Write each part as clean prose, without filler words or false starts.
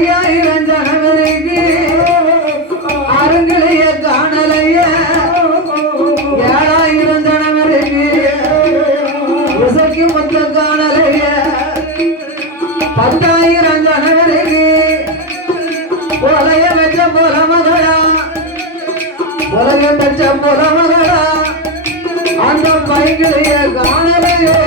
ஐயாயிரம் ஜனவரிக்கு அருங்கிலேய காணலைய 7000 ஜனவரிக்கு இசைக்கு மொத்த காணலைய 10,000 ஜனவரிக்கு உலக பெற்ற போல மகளா உலக பெற்ற போல மகளா அந்த பைக்கிலேய காணலையே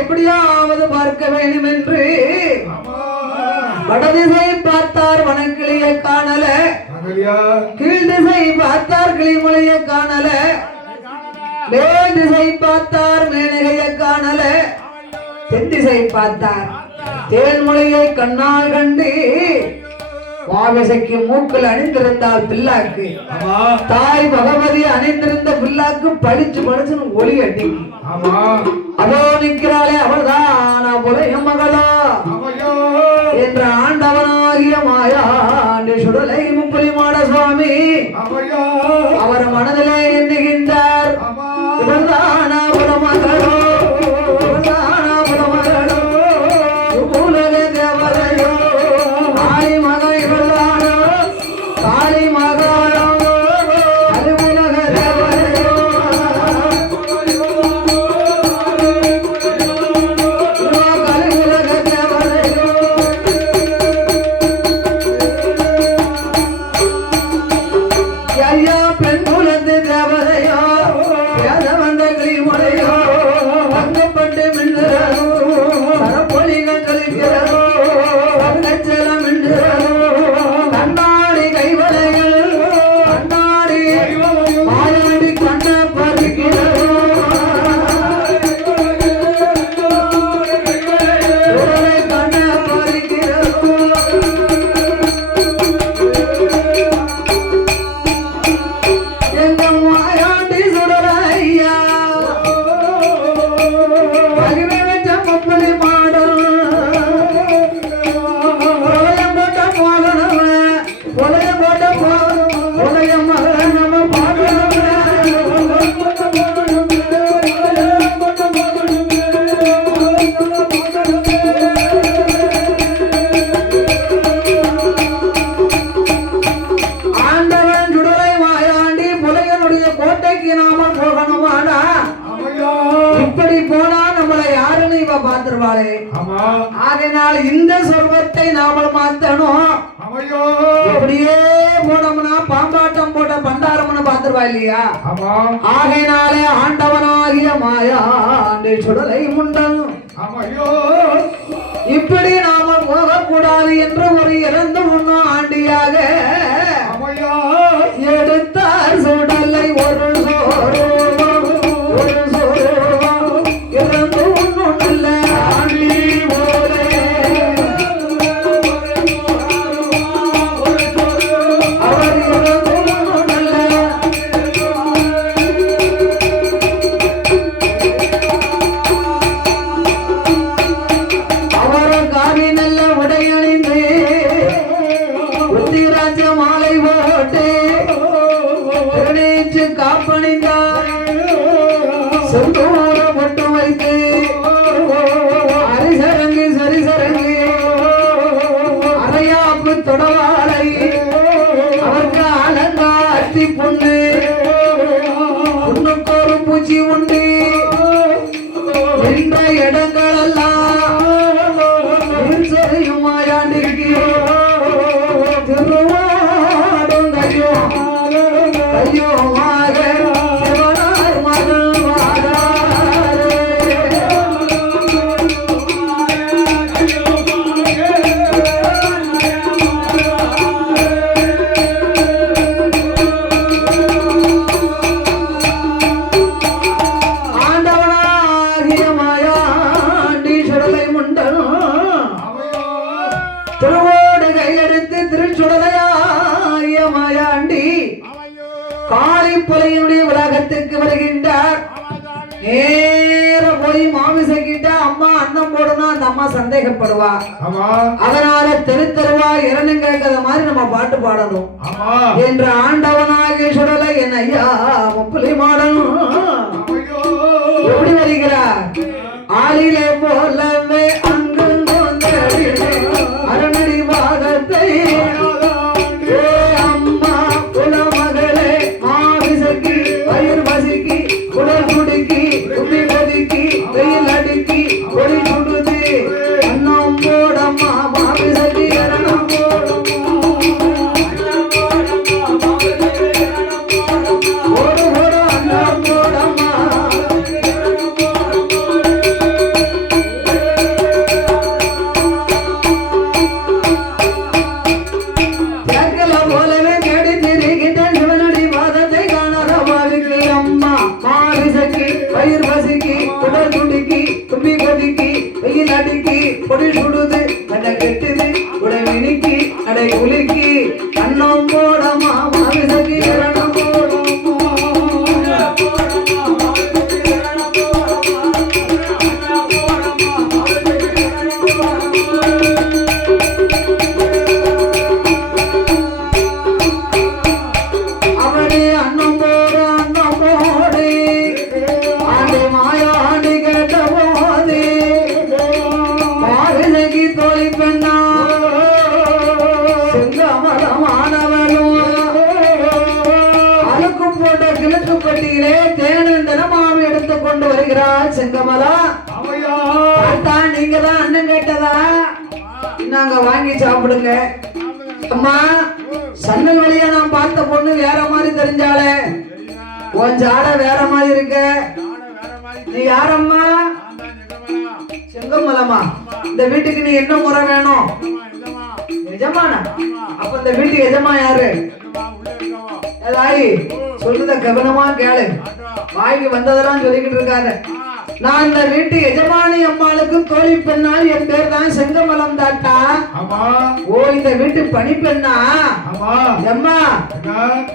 எப்படியாவது பார்க்க வேண்டும் என்று வடதிசை பார்த்தார் வனக்கிளிய காணல கீழ் திசை பார்த்தார் கிளிமொழிய காணல மேல் திசை பார்த்தார் மேனகைய காணல தென் திசை பார்த்தார் தேன்மொழியை கண்ணால் கண்டு மாவிசைக்கு மூக்கில் அணிந்திருந்தால் பில்லாக்கு தாய் பகவதி அணிந்திருந்த பில்லாக்கு படிச்சு படிச்சுன்னு ஒளி அடி அதோ நிற்கிறாளே அவள்தான் புலைய மகளா என்ற ஆண்டவனாகிய மாயாண்டி சுடலை முப்புலி மாட சுவாமி அவர் மனதிலே எண்ணுகின்றார் இவள்தானா புலமகளோ ஆகையினால் இந்த சொல்வத்தை நாமல் மாத்தணும் எப்படியே போனோம்னா பாம்பாட்டம் போட்ட பண்டாரம்னு பாத்துருவா இல்லையா ஆகையினாலே ஆண்டவனாகிய மாயாண்டி சுடலை முண்டன் இப்படி நாம போகக்கூடாது என்று ஒரு இறந்து முன்னும் ஆண்டியாக எடுத்தார் சுடலை ஒரு சோறு உண்டு என்ற இடங்களெல்லாம் திருவாடும் கையோ கையோமாக சிவனார் மகள் நேர போய் மாமிசை கிட்ட அம்மா அன்னம் போடணும் அந்த அம்மா சந்தேகப்படுவா. அதனால தெருத்தருவா இரணு கேட்காத மாதிரி நம்ம பாட்டு பாடணும் என்று ஆண்டவனாக சுடலை என் ஐயா முப்புலி மாடணும். எப்படி வருகிறார்? ஆளிலே போலவே அங்கு அரணடி பாகத்தை அம்மா குலமகளே மாவிசக்கி பயிர் பசிக்கி குடல் குடுக்கி குப்பி கொதிக்கி வெயில் அடிக்கி ஒளி சுடுது அன்னம் போடம்மா மாவிசக்கி இரணம் பொடி சுடுது கடை கெட்டுது உடை மினிக்கி கடை குலுக்கி அன்னம் போடமா மாவிசக்கி இரணம் அவனே அன்னம் போடு அன்னம் போடு ஆண்டு மாயாண்டி கேட்ட போது தோழி பெண்ணா செங்கமலமானவனும் அழுக்கும் போட்ட கிழக்கு பட்டியிலே தேனும் தினமாவும் எடுத்துக் கொண்டு வருகிறார் செங்கமலா. நீங்க தான் அண்ணன் கேட்டதா நாங்க வாங்கி சாப்பிடுங்க. அம்மா சன்னல் வழியா நான் பார்த்த பொண்ணு வேற மாதிரி தெரிஞ்சாலே உன் ஜாட வேற மாதிரி இருக்க. நீ யாரம்மா? செங்கமலமா. இந்த வீட்டுக்கு நீ என்ன முறை வேணும்? எஜமானா? அப்ப இந்த வீட்டு எஜமா யாரு? ஏதாயி சொல்லுத கவனமா கேளு. வாய்க்கு வந்ததெல்லாம் சொல்லிக்கிட்டு இருக்காத. நான் இந்த வீட்டு எஜமானி அம்மாளுக்கு தோழி பெண்ணால் என் பேர் தான் செங்கமலம் தாத்தா. ஓ இந்த வீட்டு பணி பெண்ணா? அம்மா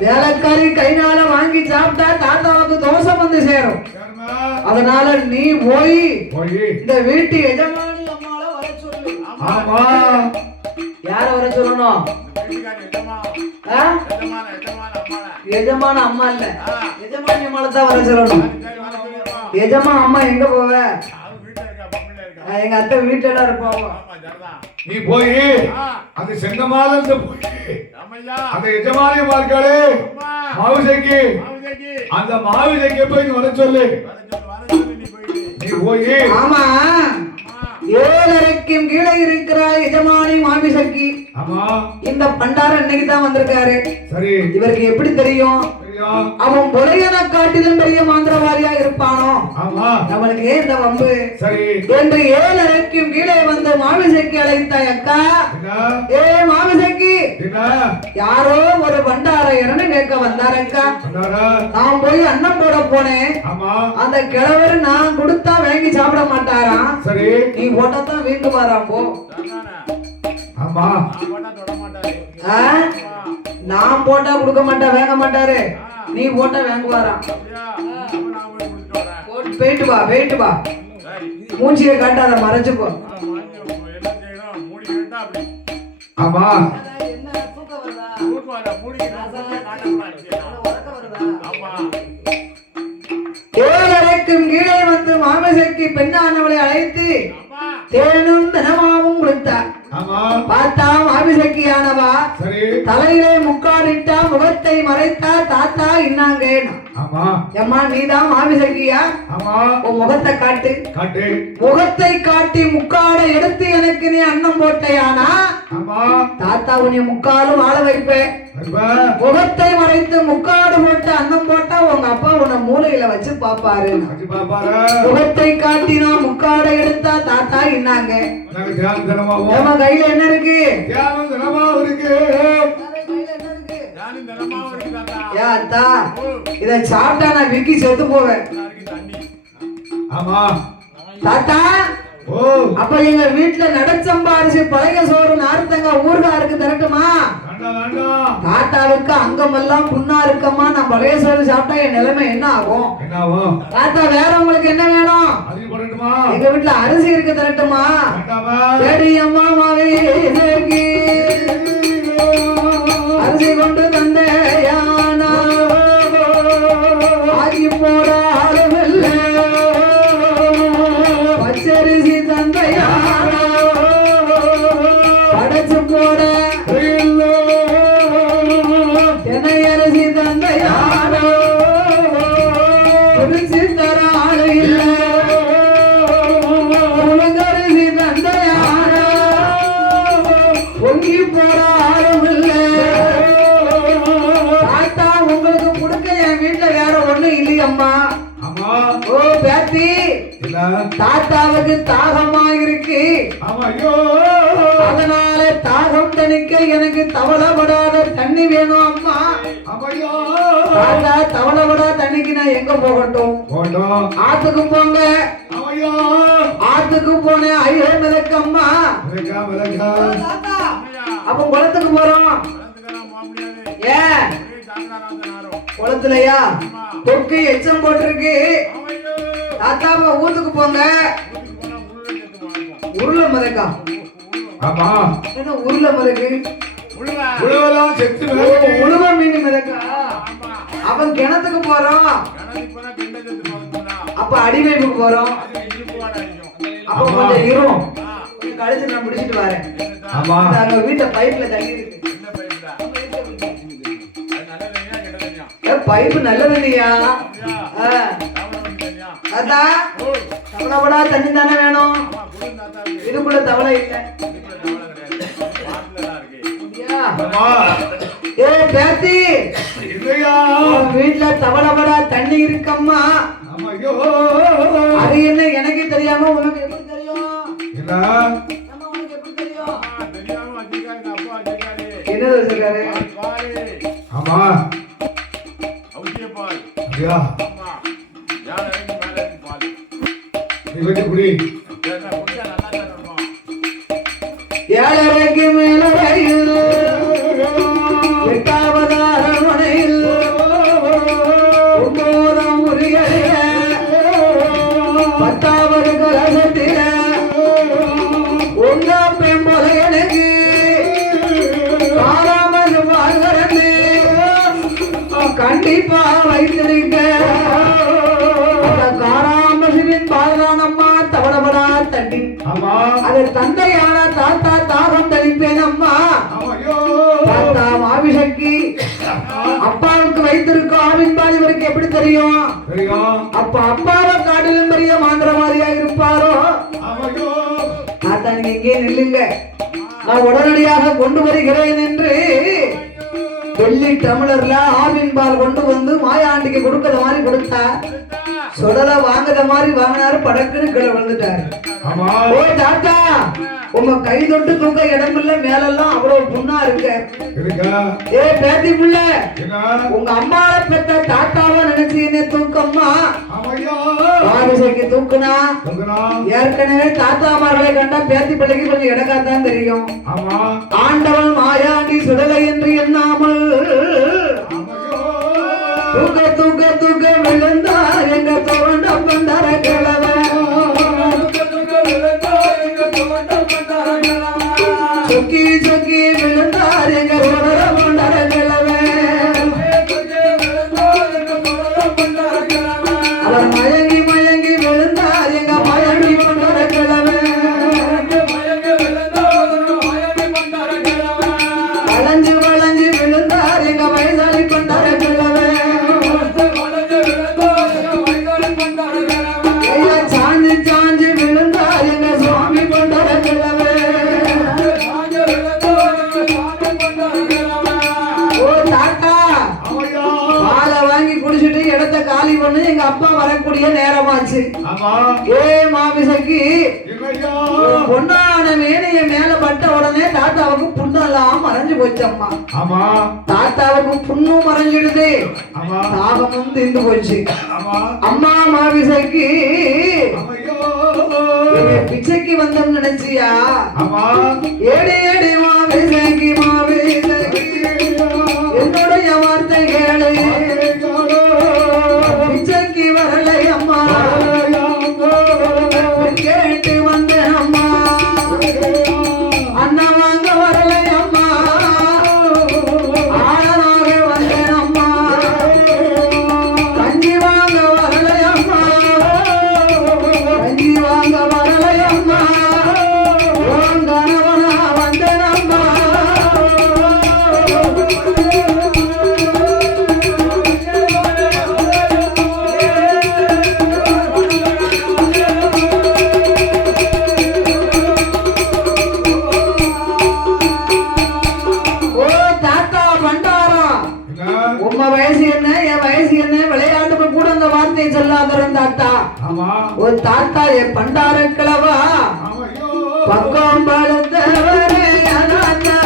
வேலைக்காரி கைனால வாங்கி சாப்பிட்டா தாத்தாவுக்கு தோசை வந்து சேரும். அதனால நீ போய் இந்த வீட்டு எஜமானி அம்மாள வர சொல்லு. யார வர சொல்லணும்? எஜமான அம்மா இல்ல, எஜமானி அம்மாள தான் வர சொல்லணும். எஜமா அம்மா எங்க போவ? எங்க அத்தை வீட்டுல இருப்பாங்க. நீ போய் அந்த செங்கமாலந்து போய் அந்த எஜமானி மார்க்காளே மாவுசைக்கு அந்த மாவுசைக்கு போய் நீ வர சொல்லு. நீ போய் ஆமா ஏழரைக்கும் கீழே இருக்கிறார் எஜமானி மாமிசக்கி. இந்த பண்டாரம் இன்னைக்கு தான் வந்திருக்காரு. சரி இவருக்கு எப்படி தெரியும்? அவன் பொலையன காட்டிலும் பெரிய மாந்திரவாதியா இருப்பானோ? நம்மளுக்கு ஏன் இந்த வம்பு? என்று ஏழரைக்கும் கீழே வந்து மாமிசக்கி அழைத்த அக்கா, ஏ மாமிசக்கி யாரோ ஒரு பண்டார இறன்னு கேட்க வந்தார் அக்கா. நான் போய் அன்னம் போட போனேன். அந்த கிழவர் நான் கொடுத்தா வாங்கி சாப்பிட மாட்டாராம். நீ போட்டதான் வீட்டு வாராம் போ. நான் போட்டா கொடுக்க மாட்டேன் வாங்க மாட்டாரு. நீ போட்டா வாங்குவாராம். போயிட்டு வா போயிட்டு வா. மூஞ்சியை காட்டாத மறைச்சுக்கோ. ஆமா ஏழரைக்கும் கீழே வந்து மாமிசைக்கு பெண்ணானவளை அழைத்து தேனும் தினமாவும் கொடுத்தார். பார்த்தா மாமிசக்கியானவா தலையிலே முக்காடிட்டா முகத்தை மறைத்தா தாத்தா இன்னாங்க. அம்மா நீதான் மாமிசக்கியா? உன் முகத்தை காட்டு. முகத்தை காட்டி முக்காட எடுத்து எனக்கு நீ அன்னம் போட்டையானா தாத்தா உன்னை முக்காலும் வாழ வைப்பேன். முகத்தை மறைத்து முக்காடு போட்டு அன்னம் போட்டா உங்க அப்பா உன்னை மூலையில வச்சு பாப்பாரு. முகத்தை காட்டினா முக்காடை எடுத்தா தாத்தா இன்னாங்க. கையில என்ன இருக்கு? இத சாப்பிட்டா நான் விக்கி செத்து போவேன். தாத்தா அப்ப எங்க வீட்டுல நடச்சம்பா அரிசி பழைய சோறு நார்த்தங்க ஊர்கா இருக்கு தரட்டுமா? வேண்டாம் வேண்டாம். தாத்தாவுக்கு அங்கமெல்லாம் புண்ணா இருக்கம்மா, நான் பழைய சோறு சாப்பிட்டா என் நிலைமை என்ன ஆகும்? என்ன ஆகும்? தாத்தா வேற உங்களுக்கு என்ன வேணும்? அதிகம் போடட்டுமா? எங்க வீட்டுல அரிசி இருக்கு, தரட்டுமா? வேண்டாமா? சரி அம்மா மாவே அரிசி கொண்டு தந்தையானா ஆகி போட ஆளுமில்ல, பச்சரிசி தந்தையானா படைச்சு போட தினையரிசி தந்தையானா பிரிச்சு தர ஆளு இல்ல, உலகரிசி தந்தையானா பொங்கி போட ஆளும் இல்ல. தாத்தா உங்களுக்கு கொடுக்க என் வீட்டுல வேற ஒண்ணும் இல்லையம்மா. ஆமா. ஓ பேத்தி, இல்ல. தாத்தாவுக்கு தாகமா இருக்கு, ஆமா. ஐயோ. அதனால தாகம் தணிக்க எனக்கு தவளப்படாத தண்ணி வேணும் அம்மா. ஐயோ. தாத்தா தவளப்படாத தண்ணிக்கு நான் எங்க போகட்டும்? போட்டோம். ஆத்துக்கு போங்க. ஐயோ. ஆத்துக்கு போனேன், ஐயோ மிதக்கம்மா. மிதக்கா மிதக்கா. அப்ப குளத்துக்கு போறோம். ஏன் குளத்துலயா தொக்கு எச்சம் போட்டிருக்கு? தாத்தாவை ஊத்துக்கு போங்க. உருளை மதக்கா? ஆமா. என்ன உருளை மதக்கு? உழுவெல்லாம் செத்து மிதக்கு. உழுவ மீன் மிதக்கா? அவன் கிணத்துக்கு போறோம். அப்ப அடிமைப்புக்கு போறோம். அப்ப கொஞ்சம் இரும், கொஞ்சம் கழிச்சு நான் முடிச்சிட்டு வரேன். ஆமா. அங்க வீட்டை பைப்ல தண்ணி இருக்கு. பைப்பு நல்லதுங்கய்யா. தாத்தா தவளை தண்ணி தானே வேணும்? இதுக்குள்ள தவளை இல்ல. ஆமா. ஏ பேத்தி, இல்லையா? வீட்டுல தவளை தண்ணி இருக்கம்மா. ஆமா. ஐயோ. அது என்ன எனக்கு தெரியாம உனக்கு எப்படி தெரியும்? இல்ல. நம்ம உனக்கு எப்படி தெரியும்? என்னது வச்சிருக்காரு? ஆமா. ஐயா. நீ வச்சு குடி. ஏழரைக்கு மேல வயது எட்டாவது அரண்மனையில் ஒன்பதாம் முறியடில பத்தாவது கலசத்தில ஒன்றாம் பெண்போல எனக்கு காலாமல் வாழ்கிறது கண்டிப்பா வைத்திருக்க. காராமசிவின் பாதுகானம்மா தவளபடா தண்ணி. ஆமா. அது தந்தையான தாத்தா தாகம் தளிப்பேன் அம்மா. ஐயோ. தாத்தா மாவிசக்தி அப்பாவுக்கு வைத்திருக்கும் ஆவின் பால் இவருக்கு எப்படி தெரியும்? தெரியும். அப்ப அப்பாவை காட்டிலும் பெரிய மாந்திரவாதியா இருப்பாரோ? ஐயோ. தாத்தா நீங்க எங்கே நில்லுங்க, நான் உடனடியாக கொண்டு வருகிறேன் என்று வெள்ளி டம்ளர்ல ஆவின் பால் கொண்டு வந்து மாயாண்டிக்கு கொடுக்கற மாதிரி கொடுத்தா, சுடலை வாங்குற மாதிரி வாங்கினாரு, படக்குன்னு கீழே விழுந்துட்டாரு. ஆமா. ஓ தாத்தா, உங்க கை தொட்டு தூக்க இடம் இல்ல, மேலெல்லாம் அவ்வளவு புண்ணா இருக்க. ஏ பேத்தி புள்ள, உங்க அம்மாவை பெற்ற தாத்தாவை நினைச்சு என்ன தூக்கம்மா? வாரிசைக்கு தூக்குனா ஏற்கனவே தாத்தாமார்களை கண்டா பேத்தி பிள்ளைக்கு கொஞ்சம் இடக்காத்தான் தெரியும். ஆண்டவன் மாயாண்டி சுடலை என்று எண்ணாமல் தூக்க தூக்க தூக்க விழுந்தா எங்க தோண்ட பண்டார கிழவ. சொக்கி சொக்கி விழுந்தார் எங்க தோழர பண்டார கிழவ. அவர் மயங்கி மயங்கி விழுந்தார் எங்க மயங்கி பண்டார கிழவ. வளைஞ்சு வளைஞ்சு விழுந்தார் எங்க வயசாளி பண்டார கிழவ. சாஞ்சு சாஞ்சு விழுந்தார் எங்க சுவாமி பண்டார கிழவ. ஓ தாத்தா, பாலை வாங்கி குடிச்சிட்டு இடத்த காலி பண்ணு, எங்க அப்பா வரக்கூடிய நேரமாச்சு. ஏ மாமிசைக்கு பொண்ணான மேனைய மேல பட்ட உடனே தாத்தாவுக்கு புண்ணெல்லாம் மறைஞ்சு போச்சம்மா. தாத்தாவுக்கு புண்ணும் மறைஞ்சிடுது, தாகமும் தீர்ந்து போச்சு. அம்மா மாமிசைக்கு பிச்சைக்கு வந்தோம் நினைச்சியா? ஏடி ஏடி மாமிசைக்கு மாமிசைக்கு ஆமா ஒரு தாத்தா என் பண்டார கிழவா ஆமையோ பக்கம் பழுத்தவரே அதாத்தா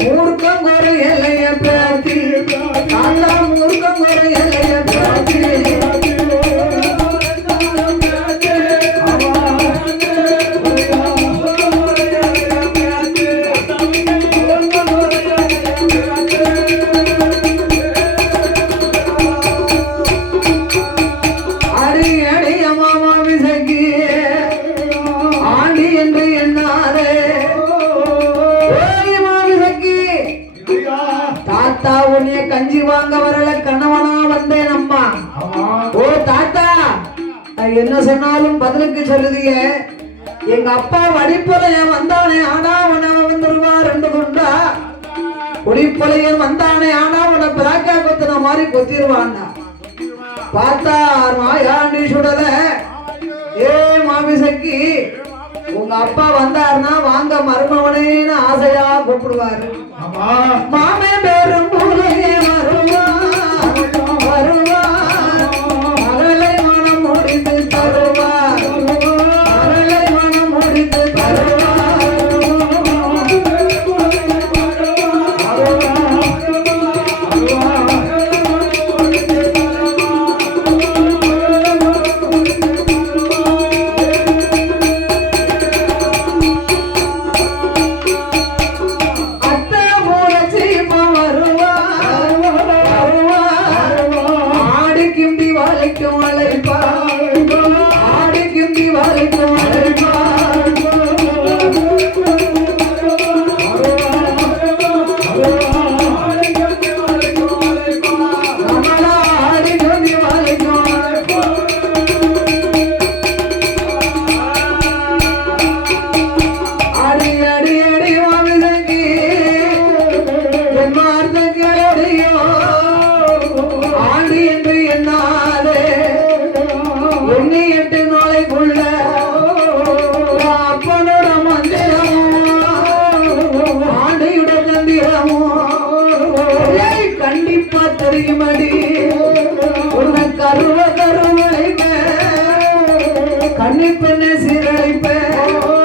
மூர்க்கம் ஒரு எல்லைய பிரார்த்தி தாத்தா மூர்க்கம் ஒரு எல்லைய பிரார்த்தி அடி அடிய மாமா விசைக்கு ஆண்டி என்று எண்ணாரே தாத்தா உன்னைய கஞ்சி வாங்க வரல கணவனா வந்தேன் அம்மா. ஓ தாத்தா என்ன சொன்னாலும் பதிலுக்கு சொல்லுதீங்க. எங்க அப்பா வடிப்பலையன் வந்தானே ஆனா உன்னை வந்துருவா ரெண்டு துண்டா குடிப்பலையன் வந்தானே ஆனா உன்னை பிளாக்கா கொத்துன மாதிரி கொத்திடுவான்னா பார்த்தா மாயாண்டி சுடல. ஏ மாமிசக்கி உங்க அப்பா வந்தாருன்னா வாங்க மருமவனேன்னு ஆசையா கூப்பிடுவாரு. மாமே பேரும் போலையே வருவா வருவா மகளை மனம் முடித்து தருவா மகளை மனம் முடித்து தருவா. கன்னி பெண்ணை சீரழிப்ப ஓ